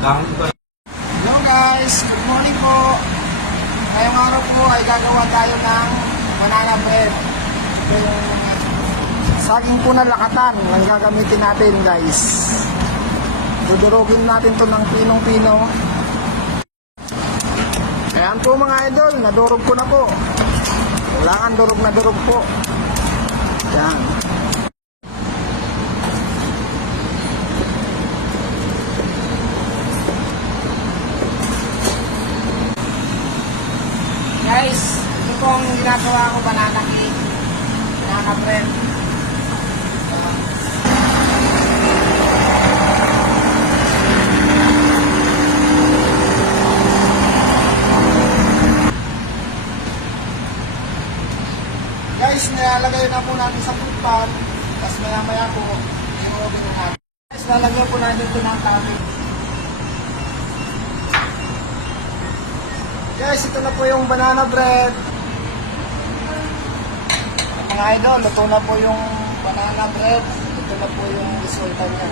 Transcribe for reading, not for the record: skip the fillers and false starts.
Hello guys, good morning po. Ngayong araw po ay gagawa tayo ng banana bread. Ito yung saging po na lakatan ang gagamitin natin guys. Dudurugin natin to ng pinong-pino. Ayan po mga idol, nadurog ko na po. Kailangan durog na durog po. Yan. Guys, ito po ang ginagawa ko, banana cake, banana bread. Guys, nilalagay na po natin sa food pan, tapos maya-maya po, i-oven na natin. Guys, lalagyan po natin ito ng topping. Guys, ito na po yung banana bread. Mga idol, ito na po yung banana bread. Ito na po yung resulta niya.